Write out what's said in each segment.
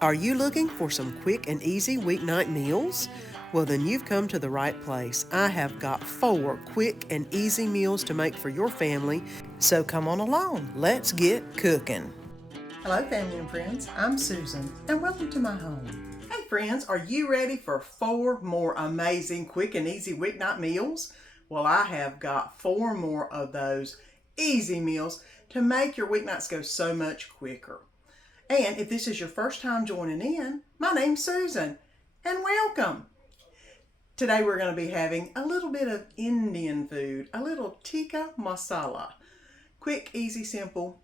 Are you looking for some quick and easy weeknight meals? Well, then you've come to the right place. I have got 4 quick and easy meals to make for your family, so come on along. Let's get cooking. Hello, family and friends. I'm Susan, and welcome to my home. Hey, friends, are you ready for 4 more amazing quick and easy weeknight meals? Well, I have got 4 more of those easy meals to make your weeknights go so much quicker. And if this is your first time joining in, my name's Susan, and welcome. Today we're going to be having a little bit of Indian food, a little tikka masala. Quick, easy, simple,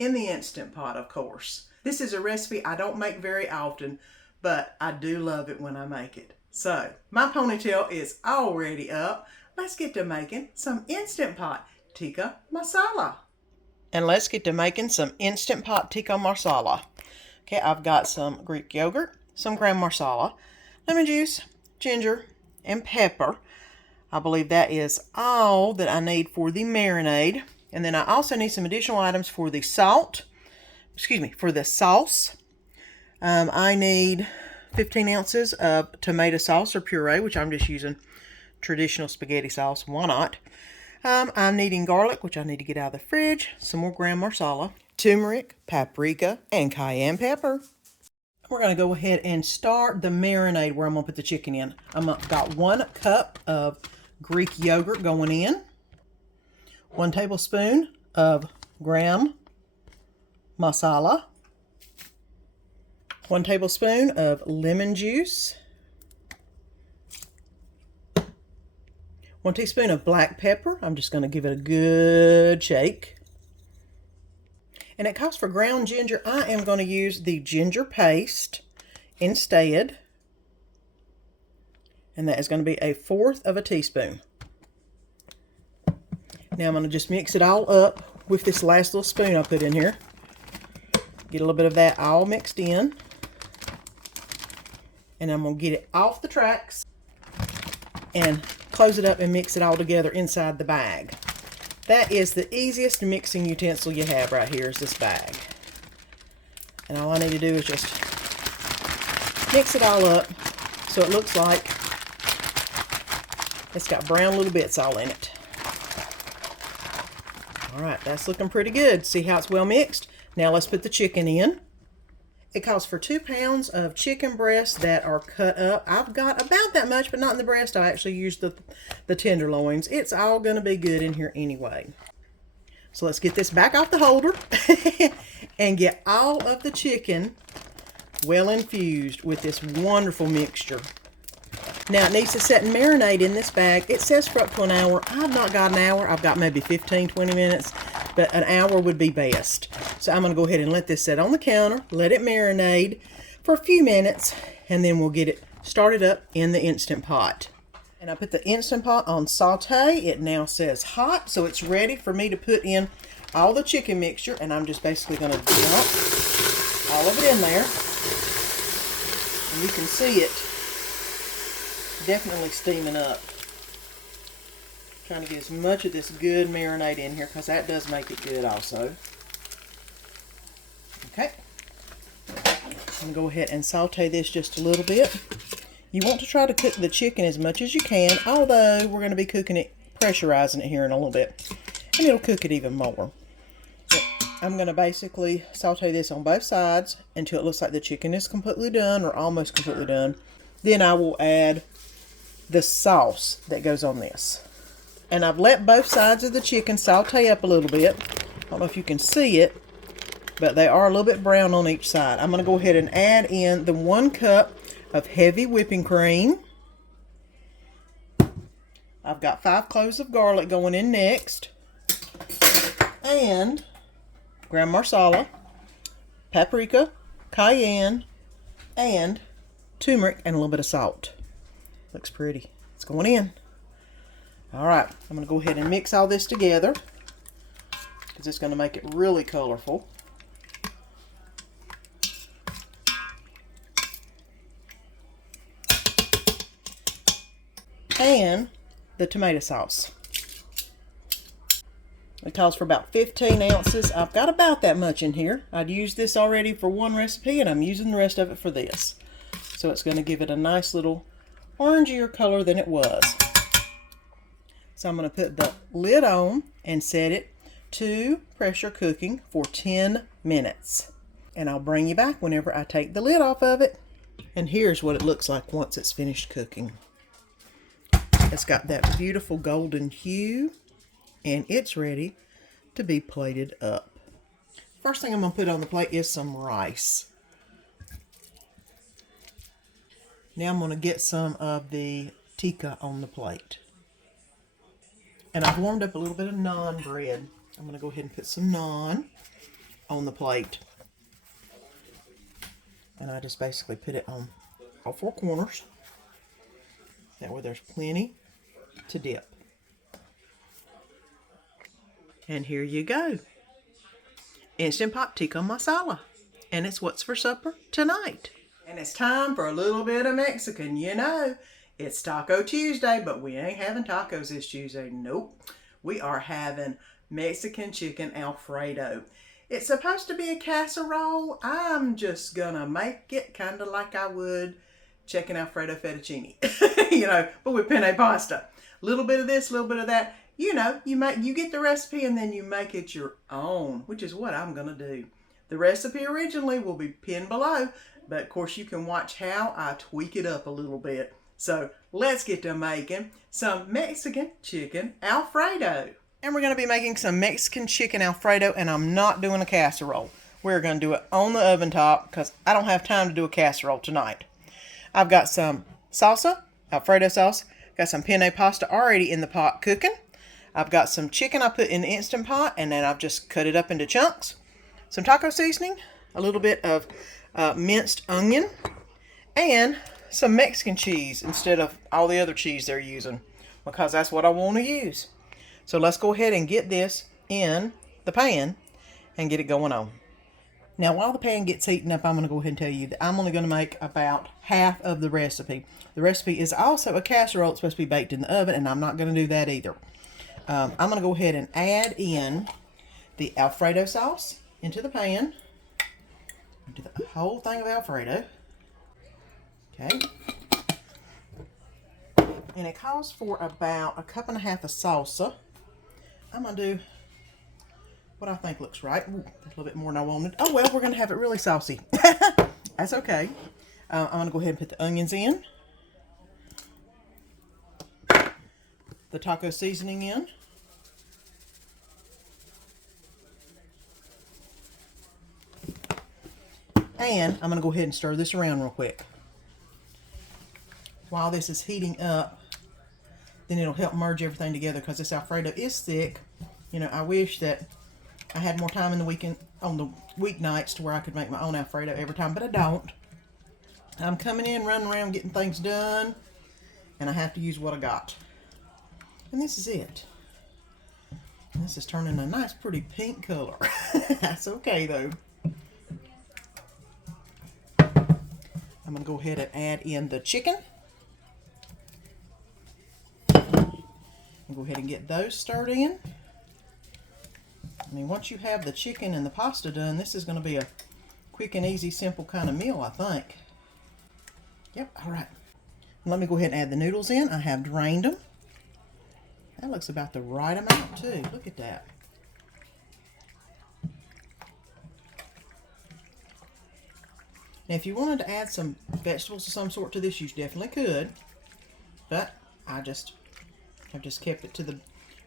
in the Instant Pot, of course. This is a recipe I don't make very often, but I do love it when I make it. So, my ponytail is already up. Let's get to making some Instant Pot Tikka Masala. And let's get to making some Instant Pot Tikka Marsala. Okay, I've got some Greek yogurt, some garam masala, lemon juice, ginger, and pepper. I believe that is all that I need for the marinade. And then I also need some additional items for the for the sauce. I need 15 ounces of tomato sauce or puree, which I'm just using traditional spaghetti sauce. Why not? I'm needing garlic, which I need to get out of the fridge, some more garam masala, turmeric, paprika, and cayenne pepper. We're going to go ahead and start the marinade where I'm going to put the chicken in. I've got 1 cup of Greek yogurt going in, 1 tablespoon of garam masala, 1 tablespoon of lemon juice, 1 teaspoon of black pepper. I'm just going to give it a good shake. And it calls for ground ginger. I am going to use the ginger paste instead. And that is going to be 1/4 of a teaspoon. Now I'm going to just mix it all up with this last little spoon I put in here. Get a little bit of that all mixed in. And I'm going to get it off the tracks and close it up and mix it all together inside the bag. That is the easiest mixing utensil you have right here is this bag. And all I need to do is just mix it all up so it looks like it's got brown little bits all in it. Alright, that's looking pretty good. See how it's well mixed? Now let's put the chicken in. It calls for 2 pounds of chicken breasts that are cut up. I've got about that much, but not in the breast. I actually used the tenderloins. It's all going to be good in here anyway. So let's get this back off the holder and get all of the chicken well infused with this wonderful mixture. Now it needs to set and marinate in this bag. It says for up to an hour. I've not got an hour. I've got maybe 15, 20 minutes, but an hour would be best. So I'm going to go ahead and let this sit on the counter, let it marinate for a few minutes, and then we'll get it started up in the Instant Pot. And I put the Instant Pot on saute. It now says hot, so it's ready for me to put in all the chicken mixture, and I'm just basically going to dump all of it in there. And you can see it definitely steaming up. Trying to get as much of this good marinade in here because that does make it good also. Okay. I'm going to go ahead and saute this just a little bit. You want to try to cook the chicken as much as you can, although we're going to be cooking it, pressurizing it here in a little bit. And it'll cook it even more. But I'm going to basically saute this on both sides until it looks like the chicken is completely done or almost completely done. Then I will add the sauce that goes on this. And I've let both sides of the chicken saute up a little bit. I don't know if you can see it, but they are a little bit brown on each side. I'm going to go ahead and add in the 1 cup of heavy whipping cream. I've got 5 cloves of garlic going in next. And garam masala, paprika, cayenne, and turmeric, and a little bit of salt. Looks pretty. It's going in. Alright, I'm going to go ahead and mix all this together because it's going to make it really colorful. And the tomato sauce. It calls for about 15 ounces. I've got about that much in here. I'd used this already for one recipe, and I'm using the rest of it for this. So it's going to give it a nice little orangier color than it was. So I'm going to put the lid on and set it to pressure cooking for 10 minutes. And I'll bring you back whenever I take the lid off of it. And here's what it looks like once it's finished cooking. It's got that beautiful golden hue, and it's ready to be plated up. First thing I'm going to put on the plate is some rice. Now I'm going to get some of the tikka on the plate. And I've warmed up a little bit of naan bread. I'm going to go ahead and put some naan on the plate. And I just basically put it on all four corners. That way there's plenty to dip. And here you go. Instant Pot Tikka Marsala. And it's what's for supper tonight. And it's time for a little bit of Mexican. You know, it's Taco Tuesday, but we ain't having tacos this Tuesday. Nope. We are having Mexican Chicken Alfredo. It's supposed to be a casserole. I'm just gonna make it kind of like I would chicken Alfredo fettuccine. You know, but with penne pasta. A little bit of this, a little bit of that. You know, you get the recipe and then you make it your own, which is what I'm gonna do. The recipe originally will be pinned below, but of course you can watch how I tweak it up a little bit. So let's get to making some Mexican Chicken Alfredo. And we're going to be making some Mexican Chicken Alfredo, and I'm not doing a casserole. We're going to do it on the oven top because I don't have time to do a casserole tonight. I've got some salsa, Alfredo sauce. Got some penne pasta already in the pot cooking. I've got some chicken I put in the Instant Pot, and then I've just cut it up into chunks. Some taco seasoning, a little bit of minced onion, and some Mexican cheese instead of all the other cheese they're using, because that's what I want to use. So let's go ahead and get this in the pan and get it going on. Now while the pan gets heating up, I'm going to go ahead and tell you that I'm only going to make about half of the recipe. The recipe is also a casserole. It's supposed to be baked in the oven, and I'm not going to do that either. I'm going to go ahead and add in the Alfredo sauce into the pan. Do the whole thing of Alfredo. Okay. And it calls for about 1.5 cups of salsa. I'm going to do what I think looks right. Ooh, a little bit more than I wanted. Oh, well, we're going to have it really saucy. That's okay. I'm going to go ahead and put the onions in. The taco seasoning in. And I'm going to go ahead and stir this around real quick. While this is heating up, then it'll help merge everything together because this Alfredo is thick. You know, I wish that I had more time in the weekend, on the weeknights, to where I could make my own Alfredo every time, but I don't. I'm coming in, running around, getting things done, and I have to use what I got. And this is it. This is turning a nice, pretty pink color. That's okay, though. I'm going to go ahead and add in the chicken. And go ahead and get those stirred in. I mean, once you have the chicken and the pasta done, this is going to be a quick and easy, simple kind of meal, I think. Yep, all right. Let me go ahead and add the noodles in. I have drained them. That looks about the right amount, too. Look at that. Now, if you wanted to add some vegetables of some sort to this, you definitely could. But I've just kept it to the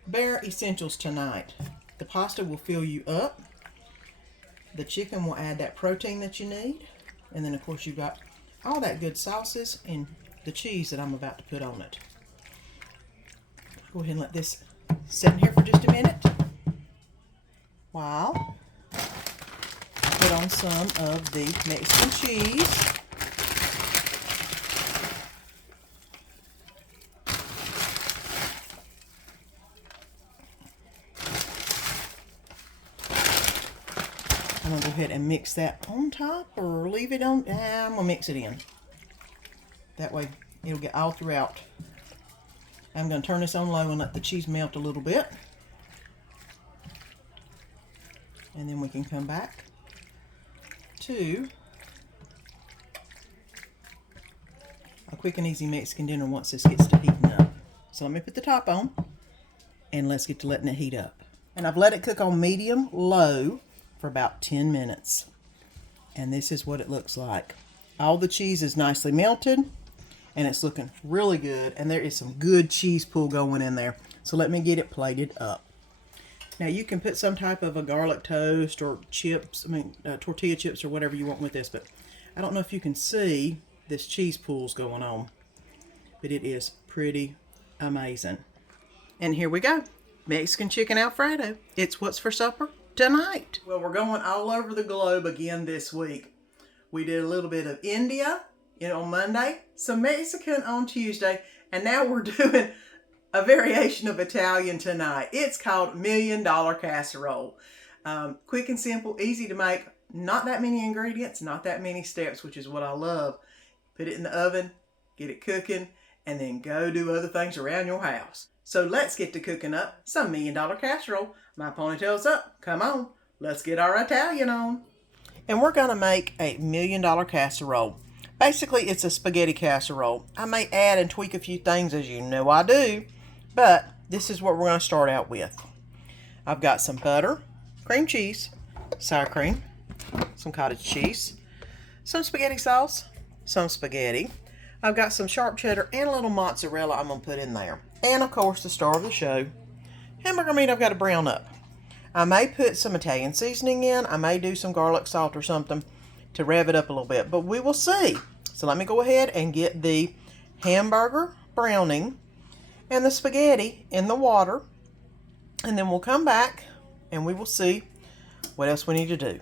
bare essentials tonight. The pasta will fill you up. The chicken will add that protein that you need. And then, of course, you've got all that good sauces and the cheese that I'm about to put on it. Go ahead and let this sit in here for just a minute while I put on some of the Mexican cheese. I'm going to go ahead and mix that on top, or leave it on. I'm going to mix it in. That way it'll get all throughout. I'm going to turn this on low and let the cheese melt a little bit. And then we can come back to a quick and easy Mexican dinner once this gets to heating up. So let me put the top on and let's get to letting it heat up. And I've let it cook on medium low for about 10 minutes. And this is what it looks like. All the cheese is nicely melted and it's looking really good. And there is some good cheese pool going in there. So let me get it plated up. Now you can put some type of a garlic toast or chips, tortilla chips or whatever you want with this, but I don't know if you can see this cheese pool's going on, but it is pretty amazing. And here we go, Mexican Chicken Alfredo. It's what's for supper tonight. Well, we're going all over the globe again this week. We did a little bit of India, on Monday, some Mexican on Tuesday, and now we're doing a variation of Italian tonight. It's called $1 Million Casserole. Quick and simple, easy to make. Not that many ingredients, not that many steps, which is what I love. Put it in the oven, get it cooking, and then go do other things around your house. So let's get to cooking up some $1 Million Casserole. My ponytail's up. Come on, let's get our Italian on. And we're going to make a $1 Million Casserole. Basically, it's a spaghetti casserole. I may add and tweak a few things, as you know I do. But this is what we're going to start out with. I've got some butter, cream cheese, sour cream, some cottage cheese, some spaghetti sauce, some spaghetti. I've got some sharp cheddar and a little mozzarella I'm going to put in there. And of course, the star of the show, hamburger meat I've got to brown up. I may put some Italian seasoning in. I may do some garlic salt or something to rev it up a little bit, but we will see. So let me go ahead and get the hamburger browning and the spaghetti in the water, and then we'll come back and we will see what else we need to do.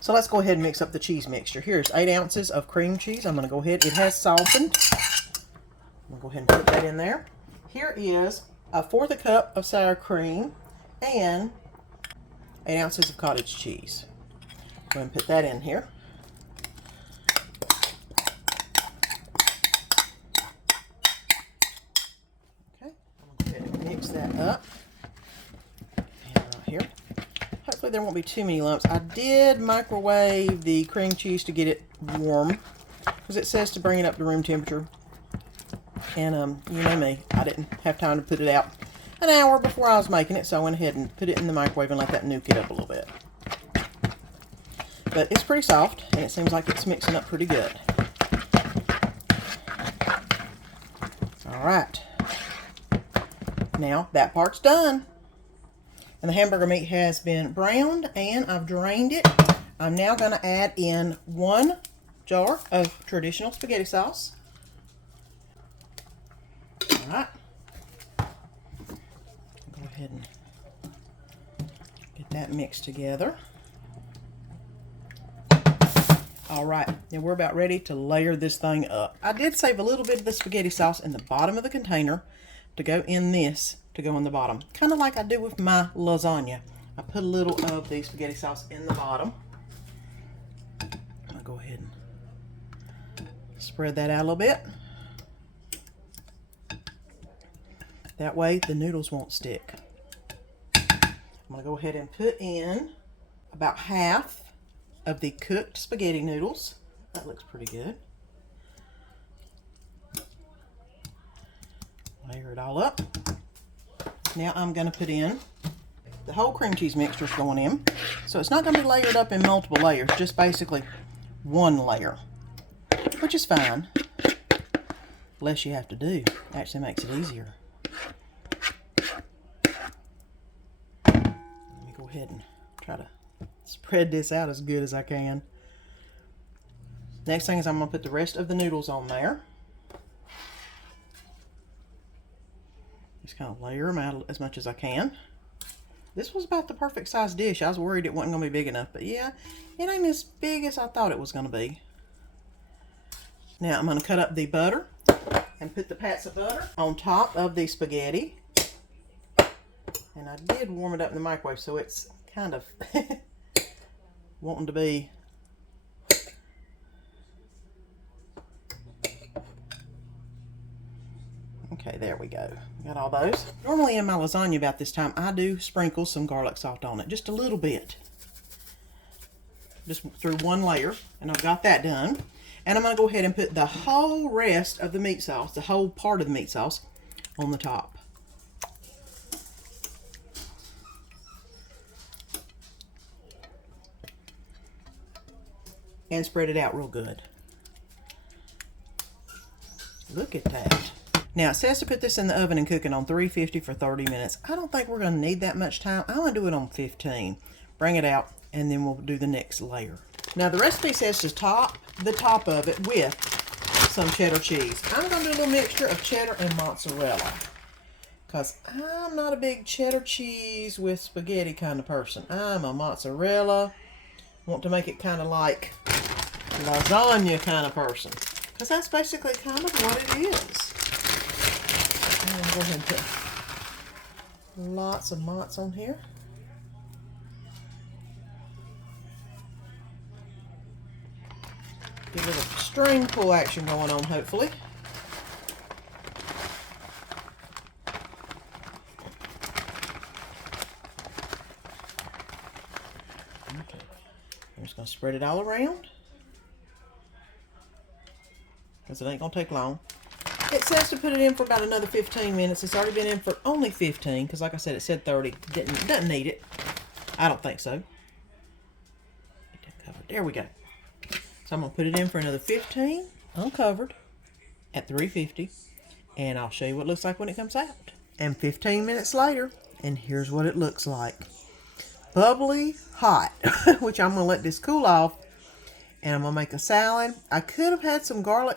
So let's go ahead and mix up the cheese mixture. Here's 8 ounces of cream cheese. I'm going to go ahead, it has softened. I'm going to go ahead and put that in there. Here is 1/4 cup of sour cream and 8 ounces of cottage cheese. Go ahead and put that in here. Mix that up. And right here. Hopefully there won't be too many lumps. I did microwave the cream cheese to get it warm because it says to bring it up to room temperature. And you know me, I didn't have time to put it out an hour before I was making it, so I went ahead and put it in the microwave and let that nuke it up a little bit. But it's pretty soft and it seems like it's mixing up pretty good. All right. Now that part's done. And the hamburger meat has been browned and I've drained it. I'm now going to add in 1 jar of traditional spaghetti sauce. All right. Go ahead and get that mixed together. All right, now we're about ready to layer this thing up. I did save a little bit of the spaghetti sauce in the bottom of the container to go in this, to go in the bottom. Kind of like I do with my lasagna. I put a little of the spaghetti sauce in the bottom. I'm going to go ahead and spread that out a little bit. That way the noodles won't stick. I'm going to go ahead and put in about half of the cooked spaghetti noodles. That looks pretty good. Layer it all up. Now I'm going to put in the whole cream cheese mixture is going in. So it's not going to be layered up in multiple layers, just basically one layer, which is fine. Less you have to do. Actually makes it easier. Let me go ahead and try to spread this out as good as I can. Next thing is I'm going to put the rest of the noodles on there. Just kind of layer them out as much as I can. This was about the perfect size dish. I was worried it wasn't going to be big enough, but yeah, it ain't as big as I thought it was going to be. Now I'm going to cut up the butter and put the pats of butter on top of the spaghetti. And I did warm it up in the microwave, so it's kind of wanting to be okay. There we go. Got all those. Normally in my lasagna about this time, I do sprinkle some garlic salt on it, just a little bit. just through one layer, and I've got that done. And I'm going to go ahead and put the whole rest of the meat sauce, the whole part of the meat sauce, on the top. And spread it out real good. Look at that. Now it says to put this in the oven and cook it on 350 for 30 minutes. I don't think we're going to need that much time. I'm going to do it on 15. Bring it out, and then we'll do the next layer. Now the recipe says to top the top of it with some cheddar cheese. I'm going to do a little mixture of cheddar and mozzarella, because I'm not a big cheddar cheese with spaghetti kind of person. I'm a mozzarella, want to make it kind of like lasagna kind of person, because that's basically kind of what it is. I'm going to go ahead and put lots of mozz on here. Get a little string pull action going on, hopefully. Okay. I'm just going to spread it all around, because it ain't going to take long. It says to put it in for about another 15 minutes. It's already been in for only 15, because like I said, it said 30. Doesn't need it. I don't think so. Get that covered. There we go. So I'm going to put it in for another 15, uncovered, at 350. And I'll show you what it looks like when it comes out. And 15 minutes later, and here's what it looks like. Bubbly hot, which I'm going to let this cool off. And I'm going to make a salad. I could have had some garlic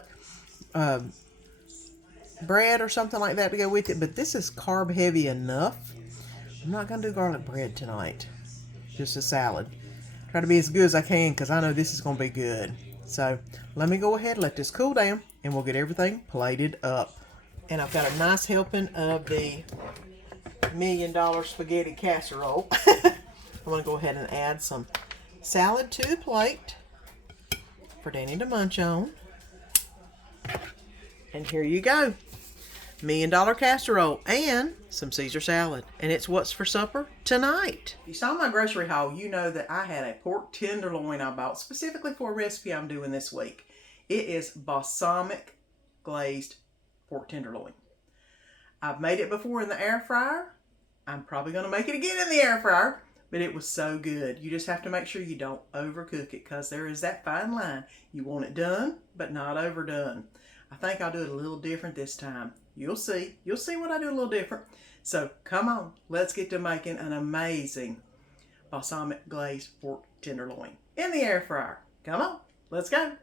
bread or something like that to go with it, but this is carb heavy enough. I'm not going to do garlic bread tonight. Just a salad. Try to be as good as I can, because I know this is going to be good. So let me go ahead, let this cool down, and we'll get everything plated up. And I've got a nice helping of the $1 million spaghetti casserole. I'm going to go ahead and add some salad to the plate for Danny to munch on. And here you go. $1 million casserole and some Caesar salad. And it's what's for supper tonight. If you saw my grocery haul, you know that I had a pork tenderloin I bought specifically for a recipe I'm doing this week. It is balsamic glazed pork tenderloin. I've made it before in the air fryer. I'm probably going to make it again in the air fryer, but it was so good. You just have to make sure you don't overcook it, because there is that fine line. You want it done, but not overdone. I think I'll do it a little different this time. You'll see. You'll see what I do a little different. So come on, let's get to making an amazing balsamic glazed pork tenderloin in the air fryer. Come on, let's go.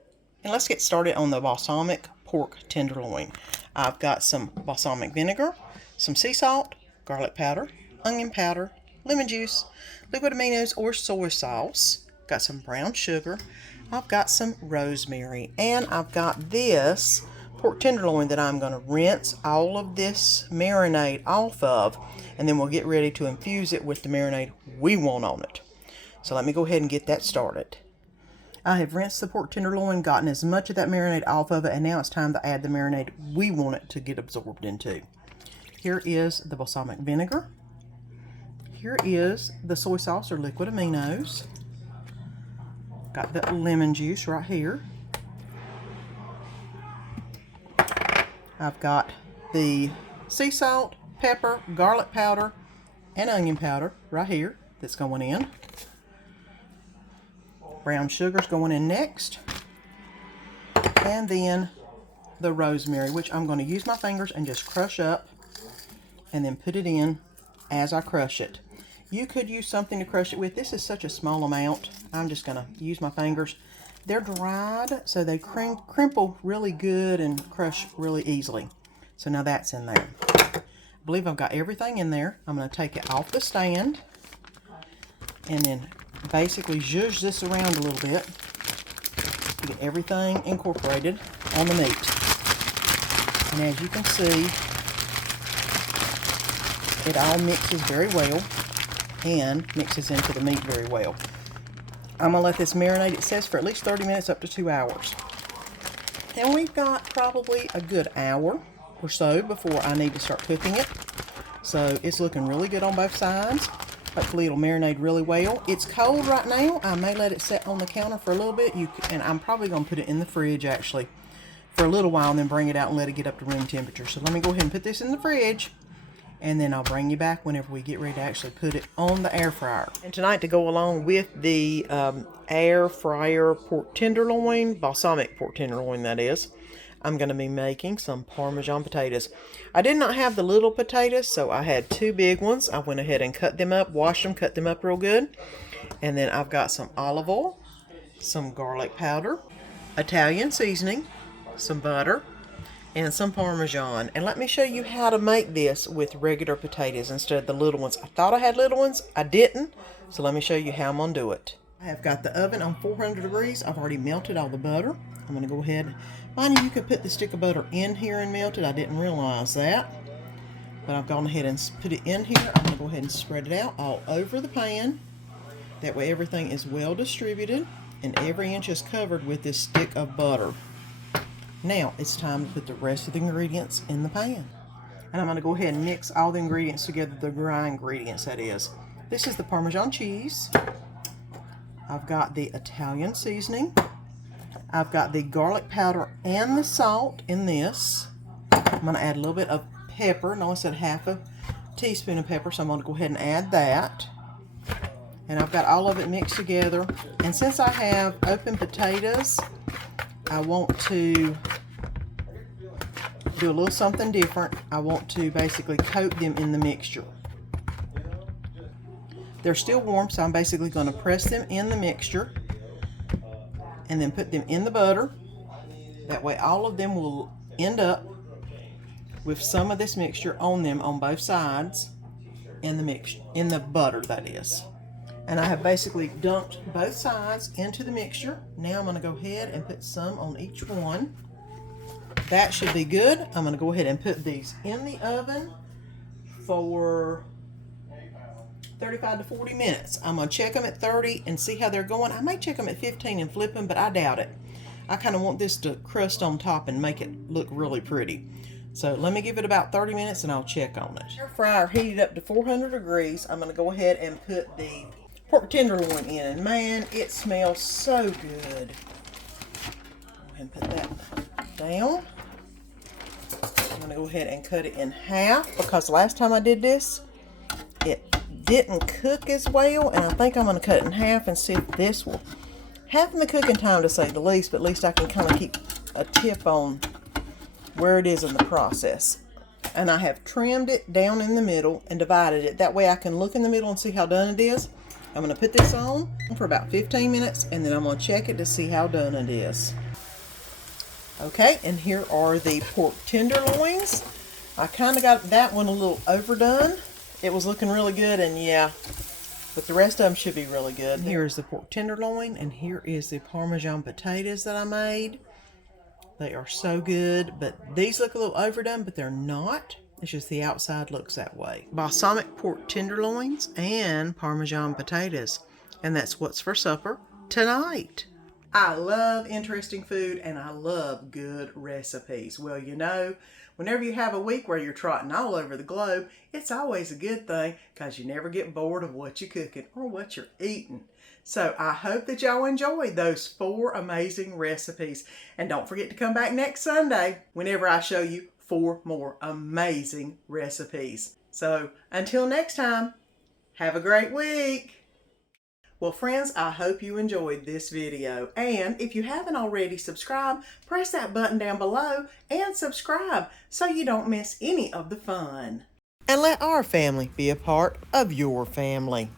And let's get started on the balsamic pork tenderloin. I've got some balsamic vinegar, some sea salt, garlic powder, onion powder, lemon juice, liquid aminos or soy sauce. Got some brown sugar. I've got some rosemary, and I've got this pork tenderloin that I'm going to rinse all of this marinade off of, and then we'll get ready to infuse it with the marinade we want on it. So let me go ahead and get that started. I have rinsed the pork tenderloin, gotten as much of that marinade off of it, and now it's time to add the marinade we want it to get absorbed into. Here is the balsamic vinegar. Here is the soy sauce or liquid aminos. Got the lemon juice right here. I've got the sea salt, pepper, garlic powder, and onion powder right here that's going in. Brown sugar's going in next. And then the rosemary, which I'm going to use my fingers and just crush up and then put it in as I crush it. You could use something to crush it with. This is such a small amount. I'm just going to use my fingers. They're dried, so they crimple really good and crush really easily. So now that's in there. I believe I've got everything in there. I'm going to take it off the stand and then basically zhuzh this around a little bit to get everything incorporated on the meat. And as you can see, it all mixes very well and mixes into the meat very well. I'm going to let this marinate, it says, for at least 30 minutes up to 2 hours. And we've got probably a good hour or so before I need to start cooking it. So it's looking really good on both sides. Hopefully it'll marinate really well. It's cold right now. I may let it sit on the counter for a little bit. And I'm probably going to put it in the fridge actually for a little while and then bring it out and let it get up to room temperature. So let me go ahead and put this in the fridge, and then I'll bring you back whenever we get ready to actually put it on the air fryer. And tonight, to go along with the air fryer pork tenderloin, balsamic pork tenderloin that is, I'm going to be making some Parmesan potatoes. I did not have the little potatoes, so I had 2 big ones. I went ahead and cut them up, washed them, cut them up real good. And then I've got some olive oil, some garlic powder, Italian seasoning, some butter, and some Parmesan. And let me show you how to make this with regular potatoes instead of the little ones. I thought I had little ones. I didn't. So let me show you how I'm going to do it. I have got the oven on 400 degrees. I've already melted all the butter. I'm going to go ahead. Mind you, you could put the stick of butter in here and melt it. I didn't realize that. But I've gone ahead and put it in here. I'm going to go ahead and spread it out all over the pan. That way everything is well distributed and every inch is covered with this stick of butter. Now it's time to put the rest of the ingredients in the pan. And I'm going to go ahead and mix all the ingredients together, the dry ingredients that is. This is the Parmesan cheese. I've got the Italian seasoning. I've got the garlic powder and the salt in this. I'm going to add a little bit of pepper. No, I said half a teaspoon of pepper, so I'm going to go ahead and add that. And I've got all of it mixed together. And since I have open potatoes, I want to do a little something different. I want to basically coat them in the mixture. They're still warm, so I'm basically going to press them in the mixture and then put them in the butter. That way all of them will end up with some of this mixture on them on both sides in the mixture, in the butter that is. And I have basically dumped both sides into the mixture. Now I'm going to go ahead and put some on each one. That should be good. I'm going to go ahead and put these in the oven for 35 to 40 minutes. I'm going to check them at 30 and see how they're going. I may check them at 15 and flip them, but I doubt it. I kind of want this to crust on top and make it look really pretty. So let me give it about 30 minutes and I'll check on it. Air fryer heated up to 400 degrees. I'm going to go ahead and put the pork tenderloin in, and man, it smells so good. Go ahead and put that down. I'm going to go ahead and cut it in half because last time I did this, it didn't cook as well, and I think I'm going to cut it in half and see if this will happen the cooking time, to say the least, but at least I can kind of keep a tip on where it is in the process. And I have trimmed it down in the middle and divided it. That way I can look in the middle and see how done it is. I'm going to put this on for about 15 minutes and then I'm going to check it to see how done it is. Okay, and here are the pork tenderloins. I kind of got that one a little overdone. It was looking really good, and yeah, but the rest of them should be really good. Here is the pork tenderloin, and here is the Parmesan potatoes that I made. They are so good, but these look a little overdone, but they're not. It's just the outside looks that way. Balsamic pork tenderloins and Parmesan potatoes. And that's what's for supper tonight. I love interesting food and I love good recipes. Well, you know, whenever you have a week where you're trotting all over the globe, it's always a good thing because you never get bored of what you're cooking or what you're eating. So I hope that y'all enjoyed those 4 amazing recipes. And don't forget to come back next Sunday whenever I show you 4 more amazing recipes. So until next time, have a great week. Well, friends, I hope you enjoyed this video. And if you haven't already subscribed, press that button down below and subscribe so you don't miss any of the fun. And let our family be a part of your family.